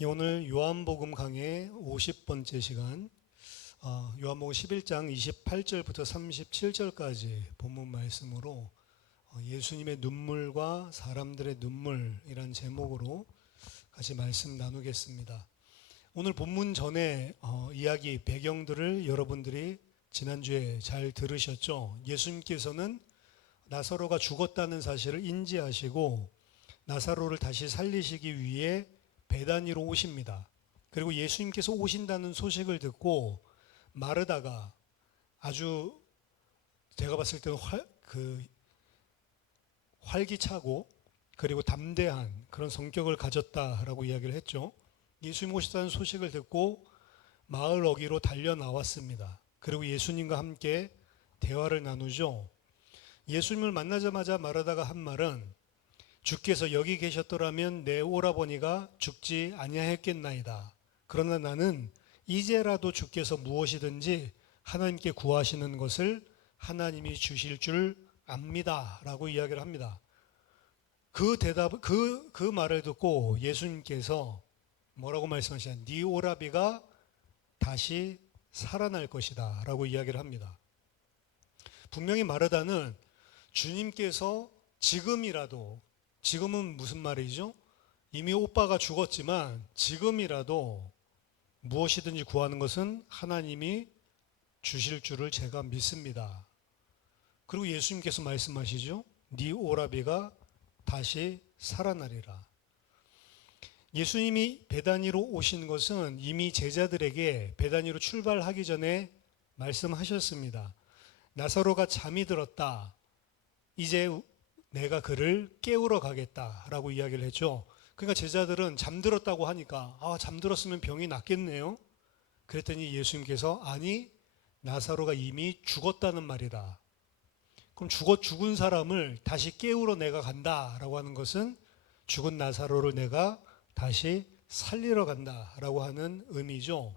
오늘 요한복음 강의 50번째 시간, 요한복음 11장 28절부터 37절까지 본문 말씀으로 예수님의 눈물과 사람들의 눈물이란 제목으로 같이 말씀 나누겠습니다. 오늘 본문 전에 이야기 배경들을 여러분들이 지난주에 잘 들으셨죠? 예수님께서는 나사로가 죽었다는 사실을 인지하시고 나사로를 다시 살리시기 위해 베다니로 오십니다. 그리고 예수님께서 오신다는 소식을 듣고 마르다가 아주 제가 봤을 때는 활기차고 그리고 담대한 그런 성격을 가졌다라고 이야기를 했죠. 예수님 오셨다는 소식을 듣고 마을 어귀로 달려 나왔습니다. 그리고 예수님과 함께 대화를 나누죠. 예수님을 만나자마자 마르다가 한 말은 주께서 여기 계셨더라면 내 오라버니가 죽지 아니하였겠나이다. 그러나 나는 이제라도 주께서 무엇이든지 하나님께 구하시는 것을 하나님이 주실 줄 압니다. 라고 이야기를 합니다. 그 말을 듣고 예수님께서 뭐라고 말씀하시냐? 네 오라비가 다시 살아날 것이다. 라고 이야기를 합니다. 분명히 마르다는 주님께서 지금은 무슨 말이죠? 이미 오빠가 죽었지만 지금이라도 무엇이든지 구하는 것은 하나님이 주실 줄을 제가 믿습니다. 그리고 예수님께서 말씀하시죠. 네 오라비가 다시 살아나리라. 예수님이 베다니로 오신 것은 이미 제자들에게 베다니로 출발하기 전에 말씀하셨습니다. 나사로가 잠이 들었다. 이제 내가 그를 깨우러 가겠다라고 이야기를 했죠. 그러니까 제자들은 잠들었다고 하니까 잠들었으면 병이 낫겠네요. 그랬더니 예수님께서 아니 나사로가 이미 죽었다는 말이다. 그럼 죽은 사람을 다시 깨우러 내가 간다라고 하는 것은 죽은 나사로를 내가 다시 살리러 간다라고 하는 의미죠.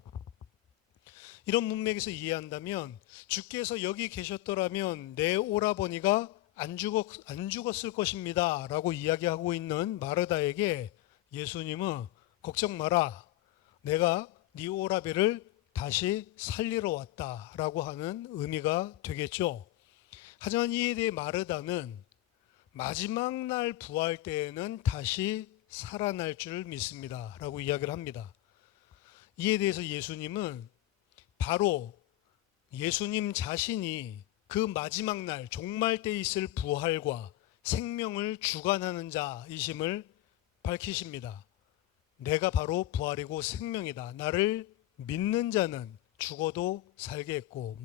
이런 문맥에서 이해한다면 주께서 여기 계셨더라면 내 오라버니가 안 죽었을 것입니다 라고 이야기하고 있는 마르다에게 예수님은 걱정 마라. 내가 네 오라비를 다시 살리러 왔다 라고 하는 의미가 되겠죠. 하지만 이에 대해 마르다는 마지막 날 부활 때에는 다시 살아날 줄 믿습니다 라고 이야기를 합니다. 이에 대해서 예수님은 바로 예수님 자신이 그 마지막 날 종말 때 있을 부활과 생명을 주관하는 자이심을 밝히십니다. 내가 바로 부활이고 생명이다. 나를 믿는 자는 죽어도 살게 했고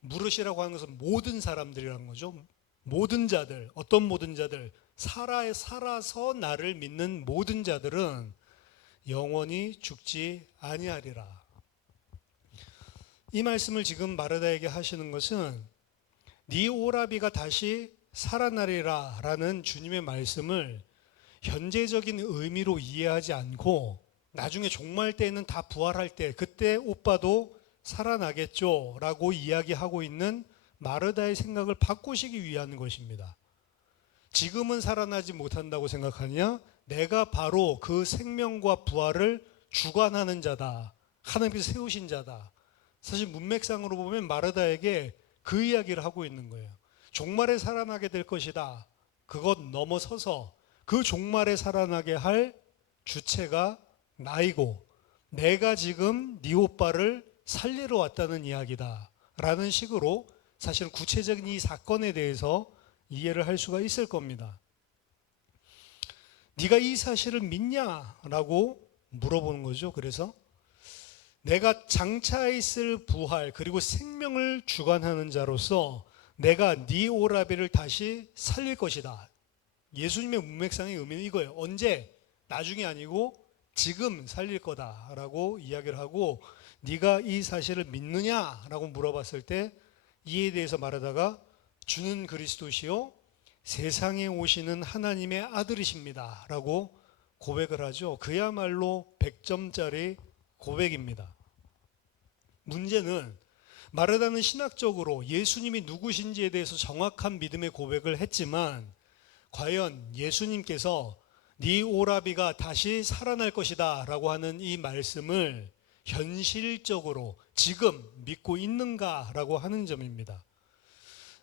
무릇이라고 하는 것은 모든 사람들이라는 거죠. 모든 자들, 어떤 모든 자들, 살아서 나를 믿는 모든 자들은 영원히 죽지 아니하리라. 이 말씀을 지금 마르다에게 하시는 것은 네 오라비가 다시 살아나리라 라는 주님의 말씀을 현재적인 의미로 이해하지 않고 나중에 종말 때에는 다 부활할 때 그때 오빠도 살아나겠죠 라고 이야기하고 있는 마르다의 생각을 바꾸시기 위한 것입니다. 지금은 살아나지 못한다고 생각하냐? 내가 바로 그 생명과 부활을 주관하는 자다. 하나님께서 세우신 자다. 사실 문맥상으로 보면 마르다에게 그 이야기를 하고 있는 거예요. 종말에 살아나게 될 것이다. 그것 넘어서서 그 종말에 살아나게 할 주체가 나이고 내가 지금 네 오빠를 살리러 왔다는 이야기다 라는 식으로 사실 구체적인 이 사건에 대해서 이해를 할 수가 있을 겁니다. 네가 이 사실을 믿냐라고 물어보는 거죠. 그래서 내가 장차 있을 부활 그리고 생명을 주관하는 자로서 내가 네 오라비를 다시 살릴 것이다. 예수님의 문맥상의 의미는 이거예요. 언제? 나중이 아니고 지금 살릴 거다라고 이야기를 하고 네가 이 사실을 믿느냐라고 물어봤을 때 이에 대해서 말하다가 주는 그리스도시요 세상에 오시는 하나님의 아들이십니다 라고 고백을 하죠. 그야말로 100점짜리 고백입니다. 문제는 마르다는 신학적으로 예수님이 누구신지에 대해서 정확한 믿음의 고백을 했지만 과연 예수님께서 네 오라비가 다시 살아날 것이다 라고 하는 이 말씀을 현실적으로 지금 믿고 있는가 라고 하는 점입니다.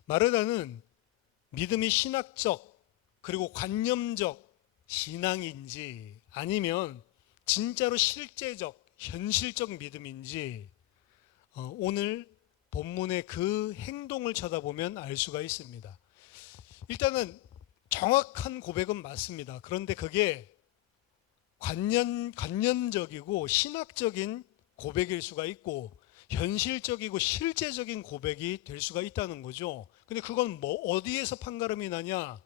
마르다는 믿음이 신학적 그리고 관념적 신앙인지 아니면 진짜로 실제적 현실적 믿음인지 오늘 본문의 그 행동을 쳐다보면 알 수가 있습니다. 일단은 정확한 고백은 맞습니다. 그런데 그게 관념적이고 신학적인 고백일 수가 있고 현실적이고 실제적인 고백이 될 수가 있다는 거죠. 근데 그건 뭐 어디에서 판가름이 나냐?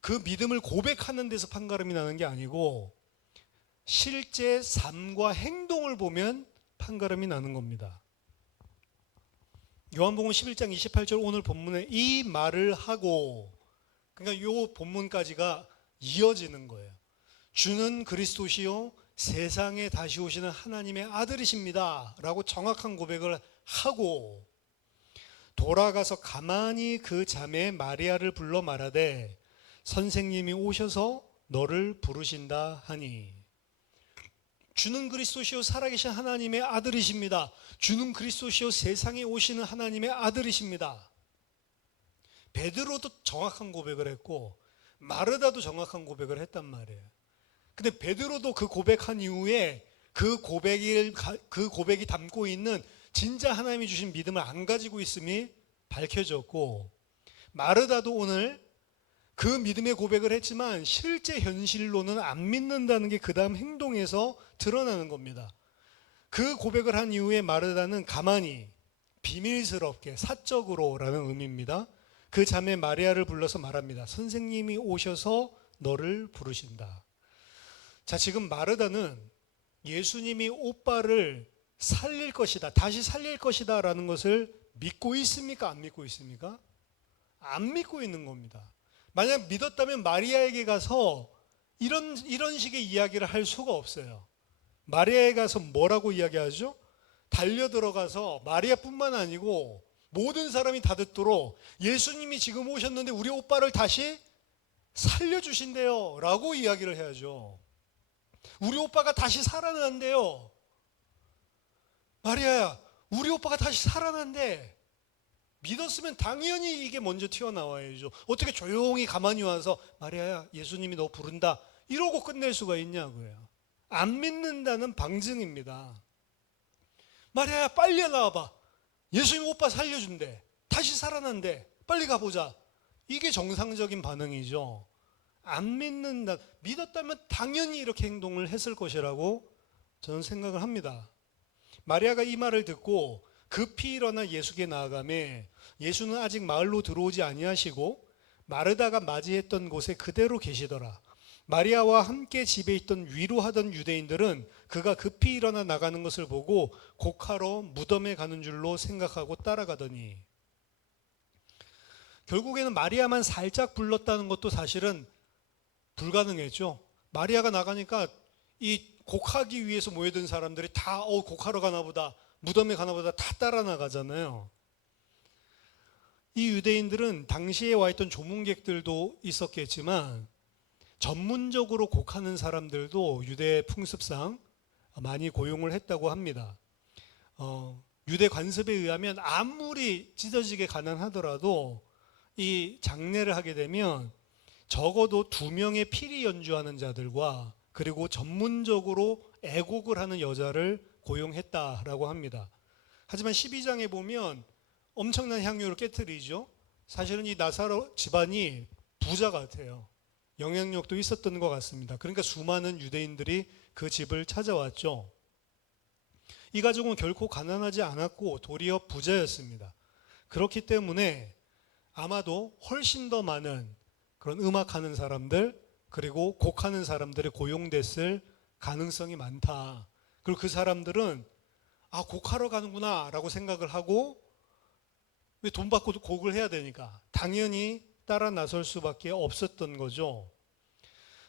그 믿음을 고백하는 데서 판가름이 나는 게 아니고 실제 삶과 행동을 보면 판가름이 나는 겁니다. 요한복음 11장 28절 오늘 본문에 이 말을 하고, 그러니까 요 본문까지가 이어지는 거예요. 주는 그리스도시요 세상에 다시 오시는 하나님의 아들이십니다 라고 정확한 고백을 하고 돌아가서 가만히 그 자매 마리아를 불러 말하되 선생님이 오셔서 너를 부르신다 하니, 주는 그리스도시요 살아계신 하나님의 아들이십니다. 주는 그리스도시요 세상에 오시는 하나님의 아들이십니다. 베드로도 정확한 고백을 했고 마르다도 정확한 고백을 했단 말이에요. 근데 베드로도 그 고백한 이후에 그 고백이 담고 있는 진짜 하나님이 주신 믿음을 안 가지고 있음이 밝혀졌고, 마르다도 오늘 그 믿음의 고백을 했지만 실제 현실로는 안 믿는다는 게 그 다음 행동에서 드러나는 겁니다. 그 고백을 한 이후에 마르다는 가만히 비밀스럽게 사적으로 라는 의미입니다. 그 자매 마리아를 불러서 말합니다. 선생님이 오셔서 너를 부르신다. 자, 지금 마르다는 예수님이 오빠를 살릴 것이다, 다시 살릴 것이다 라는 것을 믿고 있습니까? 안 믿고 있습니까? 안 믿고 있는 겁니다. 만약 믿었다면 마리아에게 가서 이런 식의 이야기를 할 수가 없어요. 마리아에 가서 뭐라고 이야기하죠? 달려 들어가서 마리아뿐만 아니고 모든 사람이 다 듣도록 예수님이 지금 오셨는데 우리 오빠를 다시 살려주신대요 라고 이야기를 해야죠. 우리 오빠가 다시 살아난대요. 마리아야, 우리 오빠가 다시 살아난대. 믿었으면 당연히 이게 먼저 튀어나와야죠. 어떻게 조용히 가만히 와서 마리아야 예수님이 너 부른다 이러고 끝낼 수가 있냐고요. 안 믿는다는 방증입니다. 마리아야 빨리 나와봐. 예수님 오빠 살려준대. 다시 살아난대. 빨리 가보자. 이게 정상적인 반응이죠. 안 믿는다. 믿었다면 당연히 이렇게 행동을 했을 것이라고 저는 생각을 합니다. 마리아가 이 말을 듣고 급히 일어나 예수께 나아가매 예수는 아직 마을로 들어오지 아니하시고 마르다가 맞이했던 곳에 그대로 계시더라. 마리아와 함께 집에 있던 위로하던 유대인들은 그가 급히 일어나 나가는 것을 보고 곡하러 무덤에 가는 줄로 생각하고 따라가더니, 결국에는 마리아만 살짝 불렀다는 것도 사실은 불가능했죠. 마리아가 나가니까 이 곡하기 위해서 모여든 사람들이 다 곡하러 가나 보다, 무덤에 가나 보다 다 따라 나가잖아요. 이 유대인들은 당시에 와 있던 조문객들도 있었겠지만 전문적으로 곡하는 사람들도 유대 풍습상 많이 고용을 했다고 합니다. 유대 관습에 의하면 아무리 찢어지게 가난하더라도 이 장례를 하게 되면 적어도 2명의 피리 연주하는 자들과 그리고 전문적으로 애곡을 하는 여자를 고용했다라고 합니다. 하지만 12장에 보면 엄청난 향유를 깨트리죠. 사실은 이 나사로 집안이 부자 같아요. 영향력도 있었던 것 같습니다. 그러니까 수많은 유대인들이 그 집을 찾아왔죠. 이 가족은 결코 가난하지 않았고 도리어 부자였습니다. 그렇기 때문에 아마도 훨씬 더 많은 그런 음악하는 사람들 그리고 곡하는 사람들이 고용됐을 가능성이 많다. 그리고 그 사람들은 곡하러 가는구나 라고 생각을 하고, 왜 돈 받고 곡을 해야 되니까 당연히 따라 나설 수밖에 없었던 거죠.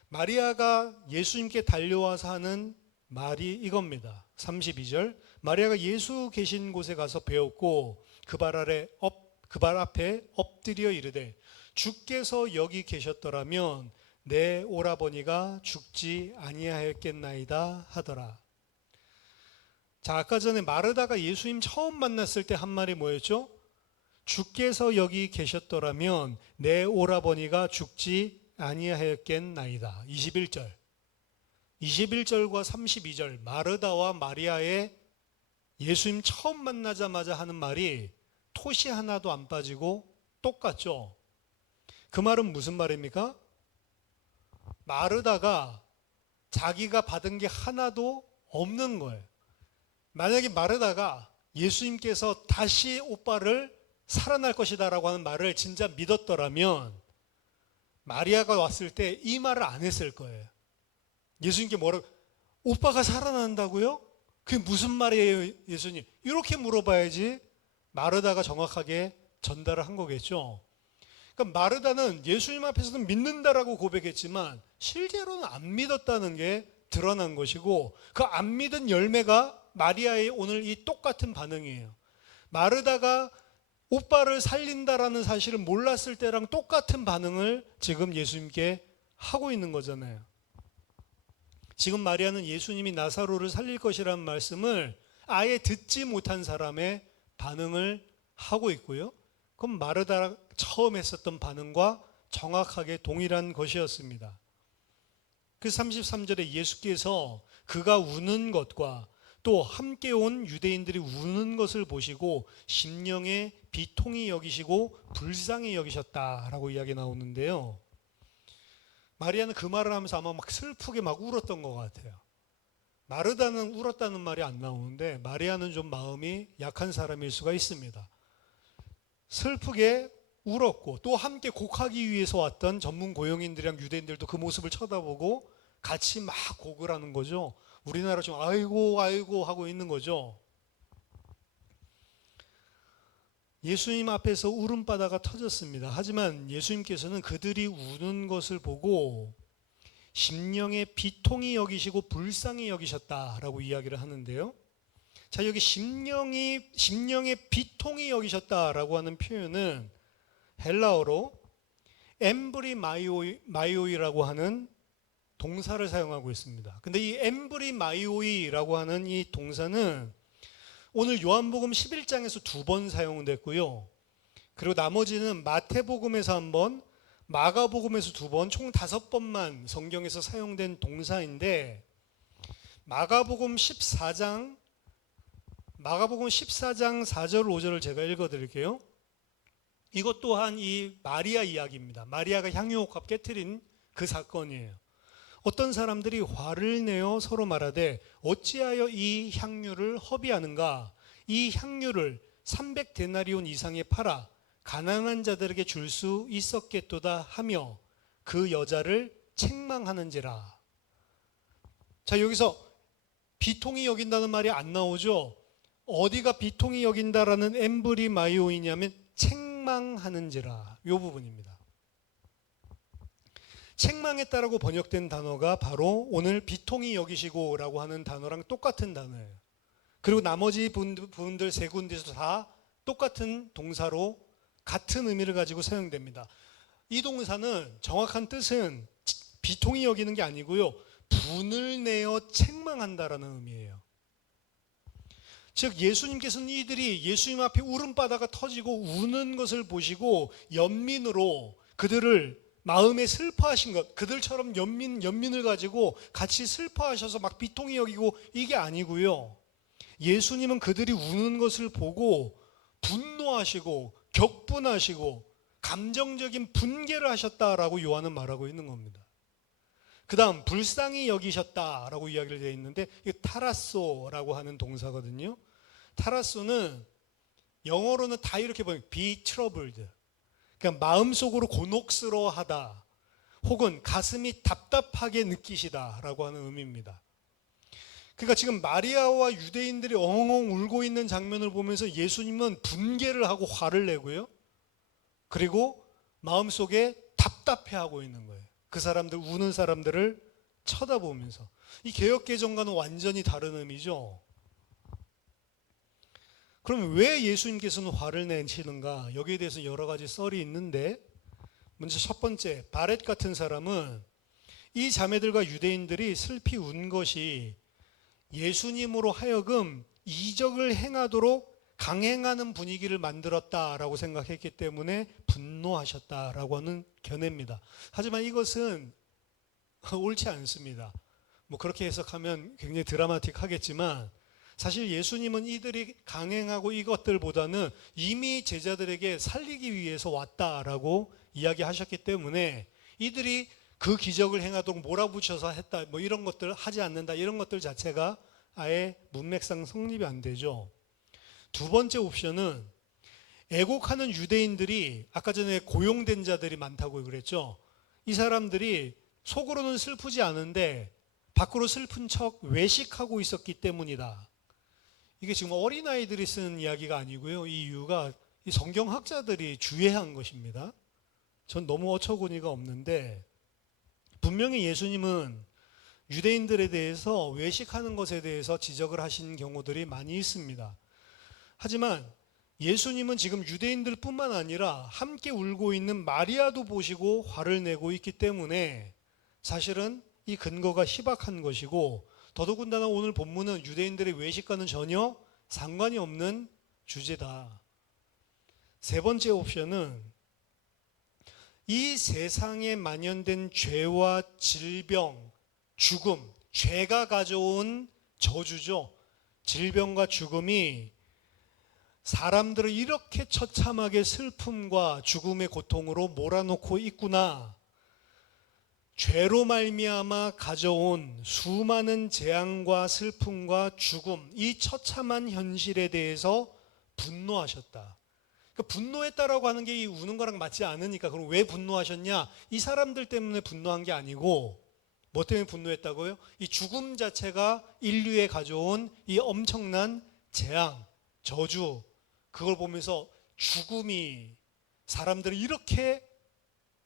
마리아가 예수님께 달려와서 하는 말이 이겁니다. 32절, 마리아가 예수 계신 곳에 가서 배웠고 그 발 앞에 엎드려 이르되 주께서 여기 계셨더라면 내 오라버니가 죽지 아니하였겠나이다 하더라. 자, 아까 전에 마르다가 예수님 처음 만났을 때 한 말이 뭐였죠? 주께서 여기 계셨더라면 내 오라버니가 죽지 아니하였겠나이다. 21절. 21절과 32절 마르다와 마리아의 예수님 처음 만나자마자 하는 말이 토시 하나도 안 빠지고 똑같죠. 그 말은 무슨 말입니까? 마르다가 자기가 받은 게 하나도 없는 거예요. 만약에 마르다가 예수님께서 다시 오빠를 살아날 것이다 라고 하는 말을 진짜 믿었더라면 마리아가 왔을 때 이 말을 안 했을 거예요. 예수님께 뭐라고, 오빠가 살아난다고요? 그게 무슨 말이에요 예수님? 이렇게 물어봐야지 마르다가 정확하게 전달을 한 거겠죠. 그러니까 마르다는 예수님 앞에서는 믿는다라고 고백했지만 실제로는 안 믿었다는 게 드러난 것이고, 그 안 믿은 열매가 마리아의 오늘 이 똑같은 반응이에요. 마르다가 오빠를 살린다라는 사실을 몰랐을 때랑 똑같은 반응을 지금 예수님께 하고 있는 거잖아요. 지금 마리아는 예수님이 나사로를 살릴 것이라는 말씀을 아예 듣지 못한 사람의 반응을 하고 있고요. 그럼 마르다가 처음 했었던 반응과 정확하게 동일한 것이었습니다. 그 33절에 예수께서 그가 우는 것과 또 함께 온 유대인들이 우는 것을 보시고 심령에 비통히 여기시고 불쌍히 여기셨다라고 이야기 나오는데요. 마리아는 그 말을 하면서 아마 막 슬프게 막 울었던 것 같아요. 마르다는 울었다는 말이 안 나오는데 마리아는 좀 마음이 약한 사람일 수가 있습니다. 슬프게 울었고 또 함께 곡하기 위해서 왔던 전문 고용인들이랑 유대인들도 그 모습을 쳐다보고 같이 막 곡을 하는 거죠. 우리나라처럼 아이고 아이고 하고 있는 거죠. 예수님 앞에서 울음바다가 터졌습니다. 하지만 예수님께서는 그들이 우는 것을 보고 심령에 비통히 여기시고 불쌍히 여기셨다라고 이야기를 하는데요. 자, 여기 심령에 비통히 여기셨다라고 하는 표현은 헬라어로 엠브리마이오이라고 하는 동사를 사용하고 있습니다. 근데 이 엠브리마이오이라고 하는 이 동사는 오늘 요한복음 11장에서 2번 사용됐고요. 그리고 나머지는 마태복음에서 한 번, 마가복음에서 2번, 총 5번만 성경에서 사용된 동사인데 마가복음 14장 4절 5절을 제가 읽어드릴게요. 이것 또한 이 마리아 이야기입니다. 마리아가 향유옥합 깨트린 그 사건이에요. 어떤 사람들이 화를 내어 서로 말하되 어찌하여 이 향유를 허비하는가? 이 향유를 300데나리온 이상에 팔아 가난한 자들에게 줄 수 있었겠도다 하며 그 여자를 책망하는지라. 자, 여기서 비통히 여긴다는 말이 안 나오죠. 어디가 비통히 여긴다라는 엠브리마이오이냐면 책망하는지라, 이 부분입니다. 책망했다라고 번역된 단어가 바로 오늘 비통히 여기시고라고 하는 단어랑 똑같은 단어예요. 그리고 나머지 부분들 세 군데서 다 똑같은 동사로 같은 의미를 가지고 사용됩니다. 이 동사는 정확한 뜻은 비통히 여기는 게 아니고요, 분을 내어 책망한다라는 의미예요. 즉 예수님께서는 이들이 예수님 앞에 울음바다가 터지고 우는 것을 보시고 연민으로 그들을 마음에 슬퍼하신 것, 그들처럼 연민을 가지고 같이 슬퍼하셔서 막 비통히 여기고 이게 아니고요. 예수님은 그들이 우는 것을 보고 분노하시고 격분하시고 감정적인 분개를 하셨다라고 요한은 말하고 있는 겁니다. 그 다음 불쌍히 여기셨다라고 이야기를 되어 있는데 이게 타라소라고 하는 동사거든요. 타라소는 영어로는 다 이렇게 보면 be troubled, 그러니까 마음속으로 곤혹스러워하다 혹은 가슴이 답답하게 느끼시다라고 하는 의미입니다. 그러니까 지금 마리아와 유대인들이 엉엉 울고 있는 장면을 보면서 예수님은 분개를 하고 화를 내고요, 그리고 마음속에 답답해하고 있는 거예요. 그 사람들, 우는 사람들을 쳐다보면서. 이 개역개정과는 완전히 다른 의미죠. 그럼 왜 예수님께서는 화를 내시는가? 여기에 대해서 여러 가지 썰이 있는데, 먼저 첫 번째, 바렛 같은 사람은 이 자매들과 유대인들이 슬피 운 것이 예수님으로 하여금 이적을 행하도록 강행하는 분위기를 만들었다라고 생각했기 때문에 분노하셨다라고 하는 견해입니다. 하지만 이것은 옳지 않습니다. 뭐 그렇게 해석하면 굉장히 드라마틱하겠지만 사실 예수님은 이들이 강행하고 이것들보다는 이미 제자들에게 살리기 위해서 왔다라고 이야기하셨기 때문에 이들이 그 기적을 행하도록 몰아붙여서 했다, 뭐 이런 것들 하지 않는다, 이런 것들 자체가 아예 문맥상 성립이 안 되죠. 두 번째 옵션은 애곡하는 유대인들이 아까 전에 고용된 자들이 많다고 그랬죠. 이 사람들이 속으로는 슬프지 않은데 밖으로 슬픈 척 외식하고 있었기 때문이다. 이게 지금 어린아이들이 쓰는 이야기가 아니고요. 이 이유가 이 성경학자들이 주의한 것입니다. 전 너무 어처구니가 없는데 분명히 예수님은 유대인들에 대해서 외식하는 것에 대해서 지적을 하신 경우들이 많이 있습니다. 하지만 예수님은 지금 유대인들 뿐만 아니라 함께 울고 있는 마리아도 보시고 화를 내고 있기 때문에 사실은 이 근거가 희박한 것이고, 더더군다나 오늘 본문은 유대인들의 외식과는 전혀 상관이 없는 주제다. 세 번째 옵션은 이 세상에 만연된 죄와 질병, 죽음, 죄가 가져온 저주죠. 질병과 죽음이 사람들을 이렇게 처참하게 슬픔과 죽음의 고통으로 몰아넣고 있구나. 죄로 말미암아 가져온 수많은 재앙과 슬픔과 죽음, 이 처참한 현실에 대해서 분노하셨다. 그러니까 분노했다라고 하는 게 이 우는 거랑 맞지 않으니까 그럼 왜 분노하셨냐? 이 사람들 때문에 분노한 게 아니고 뭐 때문에 분노했다고요? 이 죽음 자체가 인류에 가져온 이 엄청난 재앙, 저주, 그걸 보면서 죽음이 사람들을 이렇게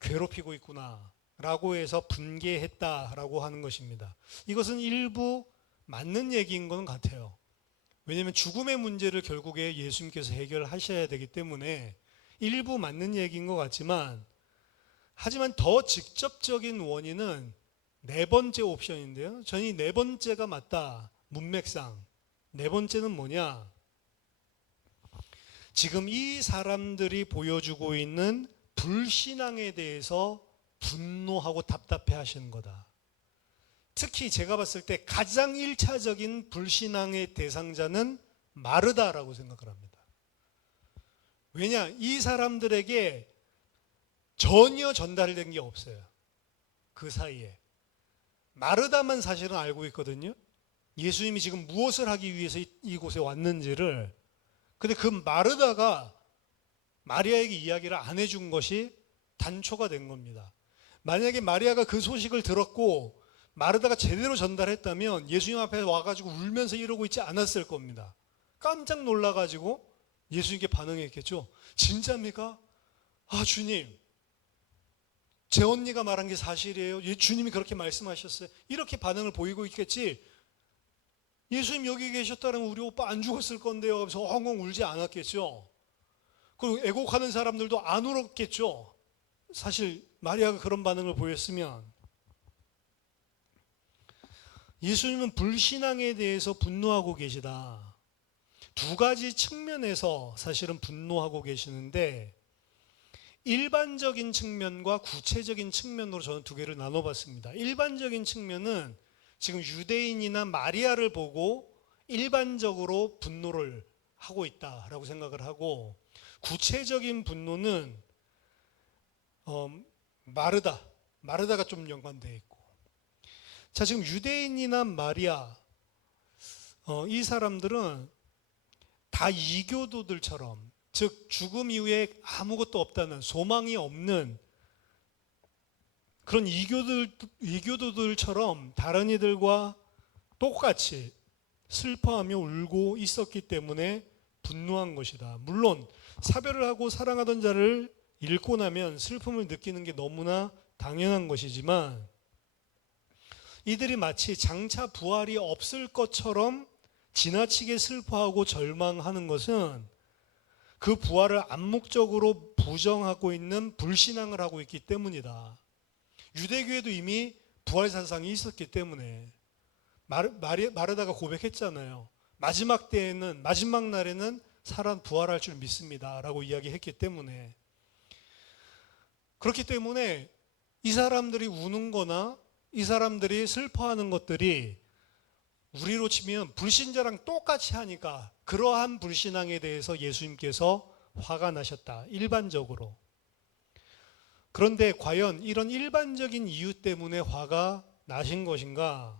괴롭히고 있구나 라고 해서 분개했다라고 하는 것입니다. 이것은 일부 맞는 얘기인 건 같아요. 왜냐하면 죽음의 문제를 결국에 예수님께서 해결하셔야 되기 때문에 일부 맞는 얘기인 것 같지만, 하지만 더 직접적인 원인은 네 번째 옵션인데요. 저는 이 네 번째가 맞다. 문맥상 네 번째는 뭐냐? 지금 이 사람들이 보여주고 있는 불신앙에 대해서 분노하고 답답해 하시는 거다. 특히 제가 봤을 때 가장 1차적인 불신앙의 대상자는 마르다라고 생각을 합니다. 왜냐? 이 사람들에게 전혀 전달된 게 없어요. 그 사이에. 마르다만 사실은 알고 있거든요. 예수님이 지금 무엇을 하기 위해서 이곳에 왔는지를. 근데 그 마르다가 마리아에게 이야기를 안 해준 것이 단초가 된 겁니다. 만약에 마리아가 그 소식을 들었고 마르다가 제대로 전달했다면 예수님 앞에 와가지고 울면서 이러고 있지 않았을 겁니다. 깜짝 놀라가지고 예수님께 반응했겠죠. 진짜입니까? 아, 주님, 제 언니가 말한 게 사실이에요. 주님이 그렇게 말씀하셨어요. 이렇게 반응을 보이고 있겠지. 예수님 여기 계셨다면 우리 오빠 안 죽었을 건데요. 그래서 엉엉 울지 않았겠죠. 그리고 애곡하는 사람들도 안 울었겠죠. 사실 마리아가 그런 반응을 보였으면. 예수님은 불신앙에 대해서 분노하고 계시다. 두 가지 측면에서 사실은 분노하고 계시는데, 일반적인 측면과 구체적인 측면으로 저는 두 개를 나눠봤습니다. 일반적인 측면은 지금 유대인이나 마리아를 보고 일반적으로 분노를 하고 있다라고 생각을 하고, 구체적인 분노는 마르다가 좀 연관되어 있고. 자, 지금 유대인이나 마리아, 이 사람들은 다 이교도들처럼, 즉 죽음 이후에 아무것도 없다는, 소망이 없는 그런 이교도들처럼 다른 이들과 똑같이 슬퍼하며 울고 있었기 때문에 분노한 것이다. 물론 사별을 하고 사랑하던 자를 잃고 나면 슬픔을 느끼는 게 너무나 당연한 것이지만, 이들이 마치 장차 부활이 없을 것처럼 지나치게 슬퍼하고 절망하는 것은 그 부활을 암묵적으로 부정하고 있는 불신앙을 하고 있기 때문이다. 유대교에도 이미 부활 사상이 있었기 때문에 마르다가 고백했잖아요. 마지막 때에는, 마지막 날에는 사람 부활할 줄 믿습니다 라고 이야기했기 때문에, 그렇기 때문에 이 사람들이 우는 거나 이 사람들이 슬퍼하는 것들이 우리로 치면 불신자랑 똑같이 하니까 그러한 불신앙에 대해서 예수님께서 화가 나셨다, 일반적으로. 그런데 과연 이런 일반적인 이유 때문에 화가 나신 것인가?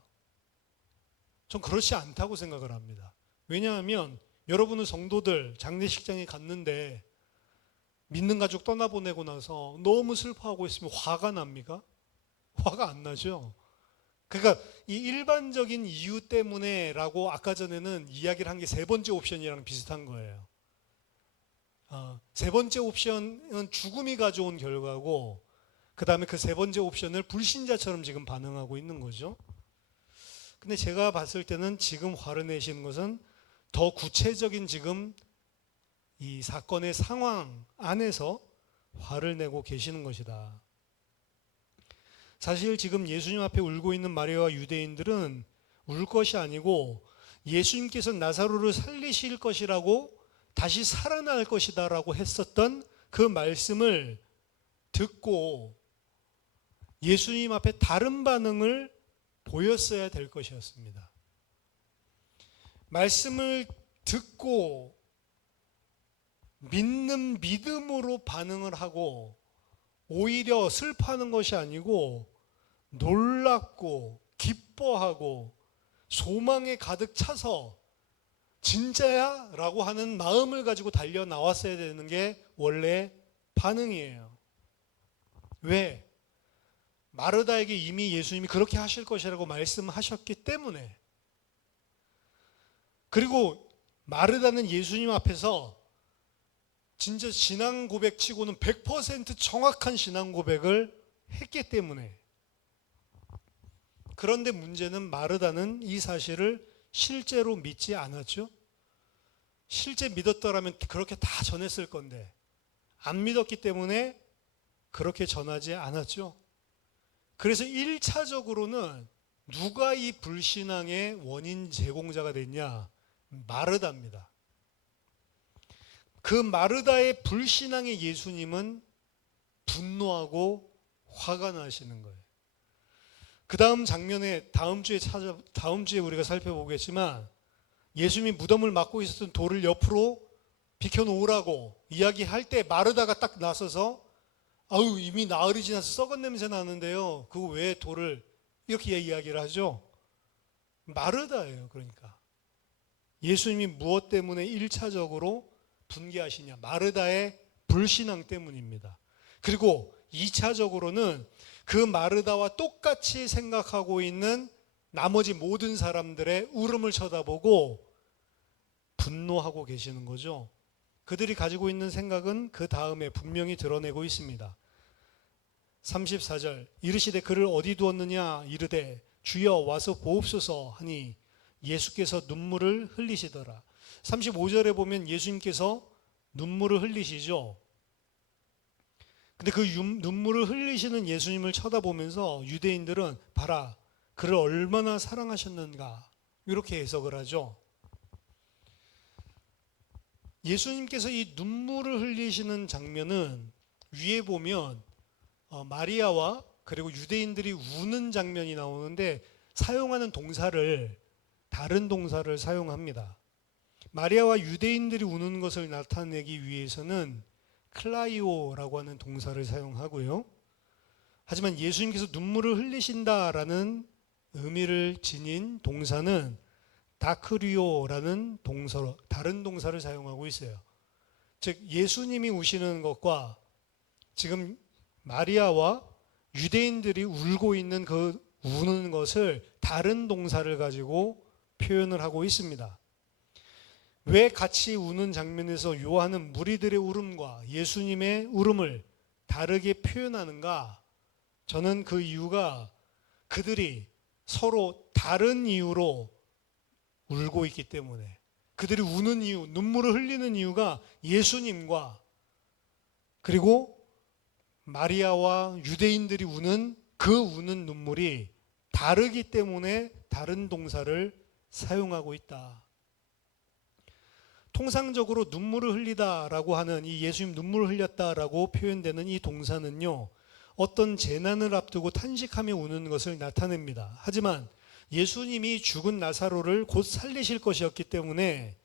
전 그렇지 않다고 생각을 합니다. 왜냐하면 여러분은 성도들 장례식장에 갔는데 믿는 가족 떠나보내고 나서 너무 슬퍼하고 있으면 화가 납니까? 화가 안 나죠. 그러니까 이 일반적인 이유 때문에라고 아까 전에는 이야기를 한 게 세 번째 옵션이랑 비슷한 거예요. 세 번째 옵션은 죽음이 가져온 결과고, 그 다음에 그 세 번째 옵션을 불신자처럼 지금 반응하고 있는 거죠. 근데 제가 봤을 때는 지금 화를 내시는 것은 더 구체적인 지금 이 사건의 상황 안에서 화를 내고 계시는 것이다. 사실 지금 예수님 앞에 울고 있는 마리아와 유대인들은 울 것이 아니고 예수님께서 나사로를 살리실 것이라고, 다시 살아날 것이다 라고 했었던 그 말씀을 듣고 예수님 앞에 다른 반응을 보였어야 될 것이었습니다. 말씀을 듣고 믿는 믿음으로 반응을 하고 오히려 슬퍼하는 것이 아니고 놀랍고 기뻐하고 소망에 가득 차서 진짜야? 라고 하는 마음을 가지고 달려 나왔어야 되는 게 원래 반응이에요. 왜? 마르다에게 이미 예수님이 그렇게 하실 것이라고 말씀하셨기 때문에. 그리고 마르다는 예수님 앞에서 진짜 신앙 고백 치고는 100% 정확한 신앙 고백을 했기 때문에. 그런데 문제는 마르다는 이 사실을 실제로 믿지 않았죠. 실제 믿었더라면 그렇게 다 전했을 건데 안 믿었기 때문에 그렇게 전하지 않았죠. 그래서 1차적으로는 누가 이 불신앙의 원인 제공자가 됐냐? 마르다입니다. 그 마르다의 불신앙에 예수님은 분노하고 화가 나시는 거예요. 그 다음 장면에 다음 주에 우리가 살펴보겠지만 예수님이 무덤을 막고 있었던 돌을 옆으로 비켜놓으라고 이야기할 때 마르다가 딱 나서서 아유 이미 나흘이 지나서 썩은 냄새 나는데요. 그거 왜 돌을 이렇게 이야기를 하죠? 마르다예요. 그러니까 예수님이 무엇 때문에 1차적으로 분개하시냐? 마르다의 불신앙 때문입니다. 그리고 2차적으로는 그 마르다와 똑같이 생각하고 있는 나머지 모든 사람들의 울음을 쳐다보고 분노하고 계시는 거죠. 그들이 가지고 있는 생각은 그 다음에 분명히 드러내고 있습니다. 34절 이르시되 그를 어디 두었느냐 이르되 주여 와서 보옵소서 하니 예수께서 눈물을 흘리시더라. 35절에 보면 예수님께서 눈물을 흘리시죠. 근데 그 눈물을 흘리시는 예수님을 쳐다보면서 유대인들은 봐라 그를 얼마나 사랑하셨는가 이렇게 해석을 하죠. 예수님께서 이 눈물을 흘리시는 장면은 위에 보면 마리아와 그리고 유대인들이 우는 장면이 나오는데 사용하는 동사를 다른 동사를 사용합니다. 마리아와 유대인들이 우는 것을 나타내기 위해서는 클라이오라고 하는 동사를 사용하고요. 하지만 예수님께서 눈물을 흘리신다라는 의미를 지닌 동사는 다크리오라는 동사로 다른 동사를 사용하고 있어요. 즉 예수님이 우시는 것과 지금 마리아와 유대인들이 울고 있는 그 우는 것을 다른 동사를 가지고 표현을 하고 있습니다. 왜 같이 우는 장면에서 요한은 무리들의 울음과 예수님의 울음을 다르게 표현하는가? 저는 그 이유가 그들이 서로 다른 이유로 울고 있기 때문에, 그들이 우는 이유, 눈물을 흘리는 이유가 예수님과 그리고 마리아와 유대인들이 우는 그 우는 눈물이 다르기 때문에 다른 동사를 사용하고 있다. 통상적으로 눈물을 흘리다라고 하는 이 예수님 눈물을 흘렸다라고 표현되는 이 동사는요, 어떤 재난을 앞두고 탄식하며 우는 것을 나타냅니다. 하지만 예수님이 죽은 나사로를 곧 살리실 것이었기 때문에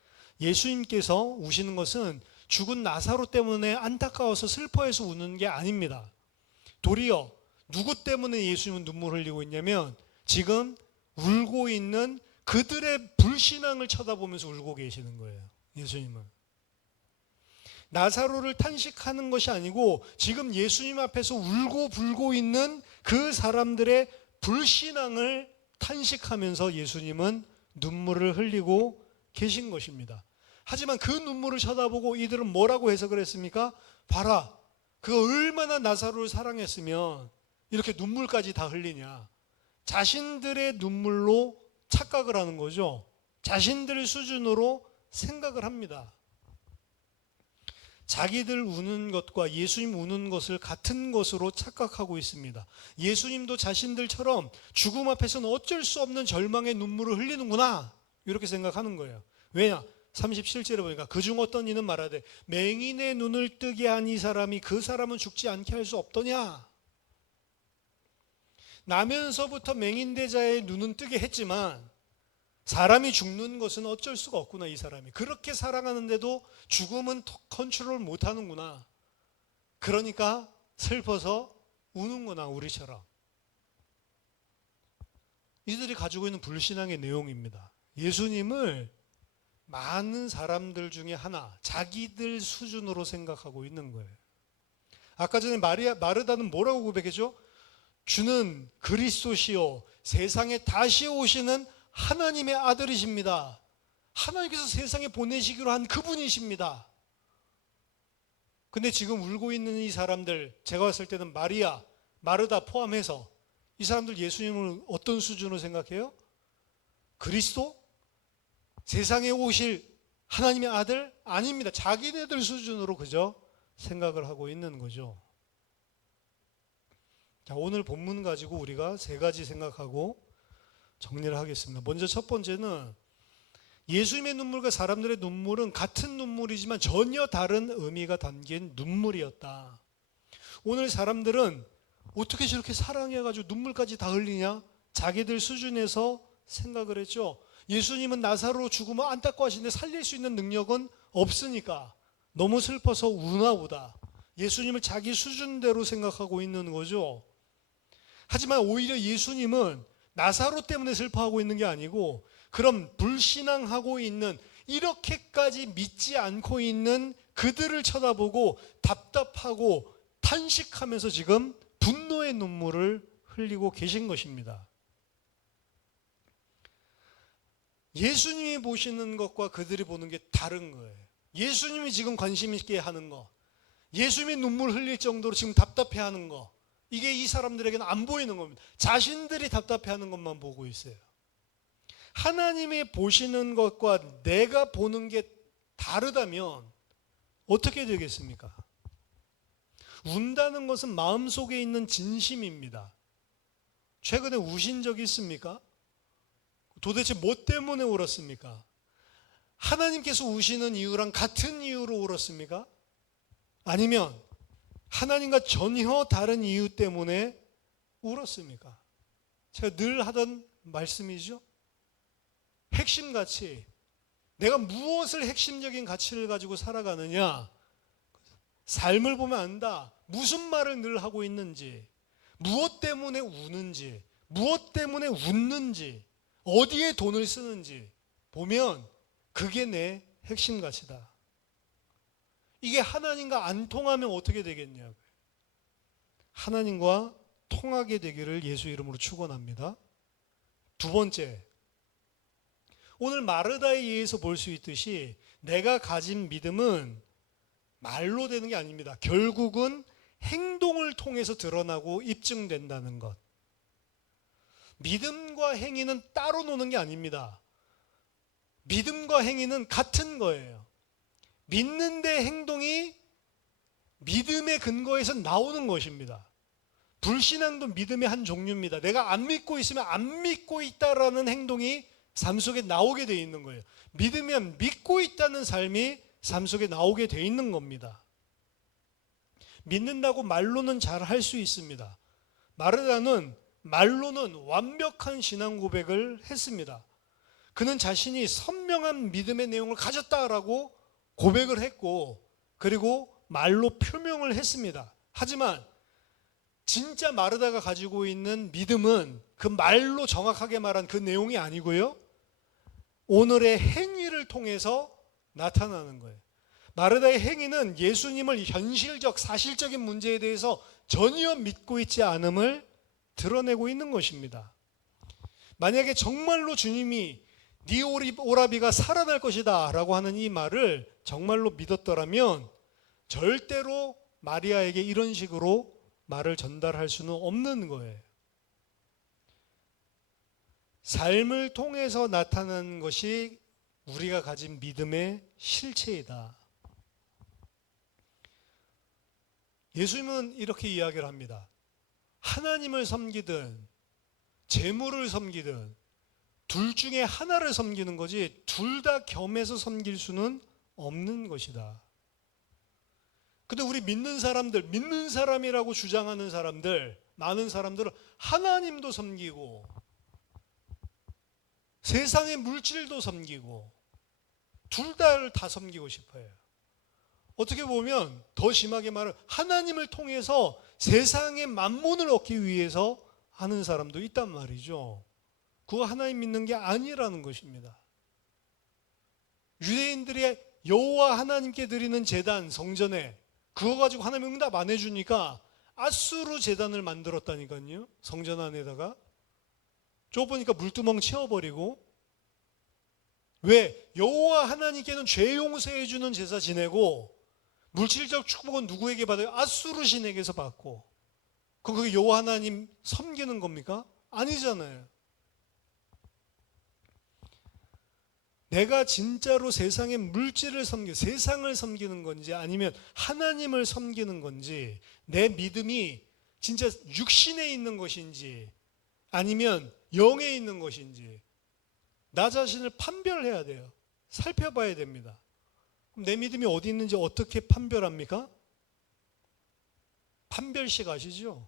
예수님께서 우시는 것은 죽은 나사로 때문에 안타까워서 슬퍼해서 우는 게 아닙니다. 도리어 누구 때문에 예수님은 눈물을 흘리고 있냐면 지금 울고 있는 그들의 불신앙을 쳐다보면서 울고 계시는 거예요. 예수님은 나사로를 탄식하는 것이 아니고 지금 예수님 앞에서 울고 불고 있는 그 사람들의 불신앙을 탄식하면서 예수님은 눈물을 흘리고 계신 것입니다. 하지만 그 눈물을 쳐다보고 이들은 뭐라고 해석을 했습니까? 봐라, 그가 얼마나 나사로를 사랑했으면 이렇게 눈물까지 다 흘리냐. 자신들의 눈물로 착각을 하는 거죠. 자신들의 수준으로 생각을 합니다. 자기들 우는 것과 예수님 우는 것을 같은 것으로 착각하고 있습니다. 예수님도 자신들처럼 죽음 앞에서는 어쩔 수 없는 절망의 눈물을 흘리는구나, 이렇게 생각하는 거예요. 왜냐? 37절에 보니까 그중 어떤 이는 말하되 맹인의 눈을 뜨게 한 이 사람이 그 사람은 죽지 않게 할 수 없더냐. 나면서부터 맹인대자의 눈은 뜨게 했지만 사람이 죽는 것은 어쩔 수가 없구나. 이 사람이 그렇게 사랑하는데도 죽음은 컨트롤 못하는구나. 그러니까 슬퍼서 우는구나, 우리처럼. 이들이 가지고 있는 불신앙의 내용입니다. 예수님을 많은 사람들 중에 하나, 자기들 수준으로 생각하고 있는 거예요. 아까 전에 마르다는 뭐라고 고백했죠? 주는 그리스도시요 세상에 다시 오시는 하나님의 아들이십니다. 하나님께서 세상에 보내시기로 한 그분이십니다. 근데 지금 울고 있는 이 사람들, 제가 봤을 때는 마리아, 마르다 포함해서 이 사람들 예수님을 어떤 수준으로 생각해요? 그리스도? 세상에 오실 하나님의 아들? 아닙니다. 자기네들 수준으로 그저 생각을 하고 있는 거죠. 자, 오늘 본문 가지고 우리가 세 가지 생각하고 정리를 하겠습니다. 먼저 첫 번째는 예수님의 눈물과 사람들의 눈물은 같은 눈물이지만 전혀 다른 의미가 담긴 눈물이었다. 오늘 사람들은 어떻게 저렇게 사랑해가지고 눈물까지 다 흘리냐? 자기들 수준에서 생각을 했죠. 예수님은 나사로 죽으면 안타까워하시는데 살릴 수 있는 능력은 없으니까 너무 슬퍼서 우나 보다. 예수님을 자기 수준대로 생각하고 있는 거죠. 하지만 오히려 예수님은 나사로 때문에 슬퍼하고 있는 게 아니고 그럼 불신앙하고 있는, 이렇게까지 믿지 않고 있는 그들을 쳐다보고 답답하고 탄식하면서 지금 분노의 눈물을 흘리고 계신 것입니다. 예수님이 보시는 것과 그들이 보는 게 다른 거예요. 예수님이 지금 관심 있게 하는 거, 예수님이 눈물 흘릴 정도로 지금 답답해하는 거, 이게 이 사람들에게는 안 보이는 겁니다. 자신들이 답답해하는 것만 보고 있어요. 하나님이 보시는 것과 내가 보는 게 다르다면 어떻게 되겠습니까? 운다는 것은 마음속에 있는 진심입니다. 최근에 우신 적이 있습니까? 도대체 뭐 때문에 울었습니까? 하나님께서 우시는 이유랑 같은 이유로 울었습니까? 아니면 하나님과 전혀 다른 이유 때문에 울었습니까? 제가 늘 하던 말씀이죠. 핵심 가치, 내가 무엇을 핵심적인 가치를 가지고 살아가느냐, 삶을 보면 안다. 무슨 말을 늘 하고 있는지, 무엇 때문에 우는지, 무엇 때문에 웃는지, 어디에 돈을 쓰는지 보면 그게 내 핵심 가치다. 이게 하나님과 안 통하면 어떻게 되겠냐고요. 하나님과 통하게 되기를 예수 이름으로 축원합니다. 두 번째, 오늘 마르다에 의해서 볼 수 있듯이 내가 가진 믿음은 말로 되는 게 아닙니다. 결국은 행동을 통해서 드러나고 입증된다는 것. 믿음과 행위는 따로 노는 게 아닙니다. 믿음과 행위는 같은 거예요. 믿는데 행동이 믿음의 근거에서 나오는 것입니다. 불신앙도 믿음의 한 종류입니다. 내가 안 믿고 있으면 안 믿고 있다라는 행동이 삶 속에 나오게 돼 있는 거예요. 믿으면 믿고 있다는 삶이 삶 속에 나오게 돼 있는 겁니다. 믿는다고 말로는 잘 할 수 있습니다. 마르다는 말로는 완벽한 신앙 고백을 했습니다. 그는 자신이 선명한 믿음의 내용을 가졌다라고 고백을 했고, 그리고 말로 표명을 했습니다. 하지만 진짜 마르다가 가지고 있는 믿음은 그 말로 정확하게 말한 그 내용이 아니고요, 오늘의 행위를 통해서 나타나는 거예요. 마르다의 행위는 예수님을 현실적, 사실적인 문제에 대해서 전혀 믿고 있지 않음을 드러내고 있는 것입니다. 만약에 정말로 주님이 네 오라비가 살아날 것이다 라고 하는 이 말을 정말로 믿었더라면 절대로 마리아에게 이런 식으로 말을 전달할 수는 없는 거예요. 삶을 통해서 나타나는 것이 우리가 가진 믿음의 실체이다. 예수님은 이렇게 이야기를 합니다. 하나님을 섬기든 재물을 섬기든 둘 중에 하나를 섬기는 거지 둘 다 겸해서 섬길 수는 없는 것이다. 근데 우리 믿는 사람들, 믿는 사람이라고 주장하는 사람들, 많은 사람들은 하나님도 섬기고 세상의 물질도 섬기고 둘 다 섬기고 싶어요. 어떻게 보면 더 심하게 말하면 하나님을 통해서 세상의 만몬을 얻기 위해서 하는 사람도 있단 말이죠. 그거 하나님 믿는 게 아니라는 것입니다. 유대인들의 여호와 하나님께 드리는 제단 성전에 그거 가지고 하나님 응답 안 해주니까 아수르 제단을 만들었다니까요. 성전 안에다가 좁으니까 물두멍 채워버리고, 왜? 여호와 하나님께는 죄 용서해 주는 제사 지내고 물질적 축복은 누구에게 받아요? 아수르 신에게서 받고. 그럼 그게 여호와 하나님 섬기는 겁니까? 아니잖아요. 내가 진짜로 세상의 물질을 세상을 섬기는 건지 아니면 하나님을 섬기는 건지, 내 믿음이 진짜 육신에 있는 것인지 아니면 영에 있는 것인지 나 자신을 판별해야 돼요. 살펴봐야 됩니다. 그럼 내 믿음이 어디 있는지 어떻게 판별합니까? 판별식 아시죠?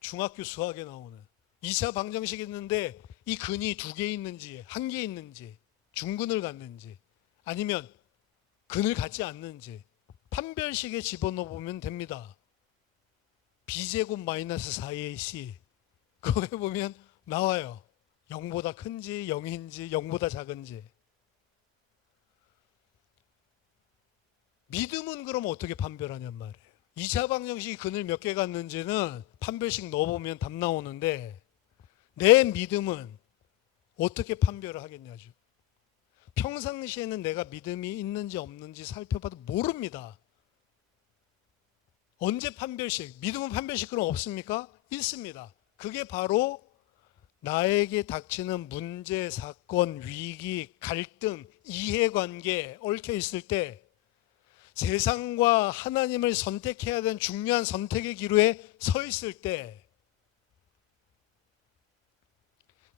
중학교 수학에 나오는 2차 방정식 있는데 이 근이 2개 있는지 1개 있는지 중근을 갖는지 아니면 근을 갖지 않는지 판별식에 집어넣어 보면 됩니다. b제곱 마이너스 4의 c 그거에 보면 나와요. 0보다 큰지 0인지 0보다 작은지. 믿음은 그럼 어떻게 판별하냔 말이에요. 2차 방정식이 근을 몇 개 갖는지는 판별식 넣어보면 답 나오는데 내 믿음은 어떻게 판별을 하겠냐죠. 평상시에는 내가 믿음이 있는지 없는지 살펴봐도 모릅니다. 언제 판별식? 믿음은 판별식 그럼 없습니까? 있습니다. 그게 바로 나에게 닥치는 문제, 사건, 위기, 갈등, 이해관계 얽혀 있을 때 세상과 하나님을 선택해야 되는 중요한 선택의 기로에 서 있을 때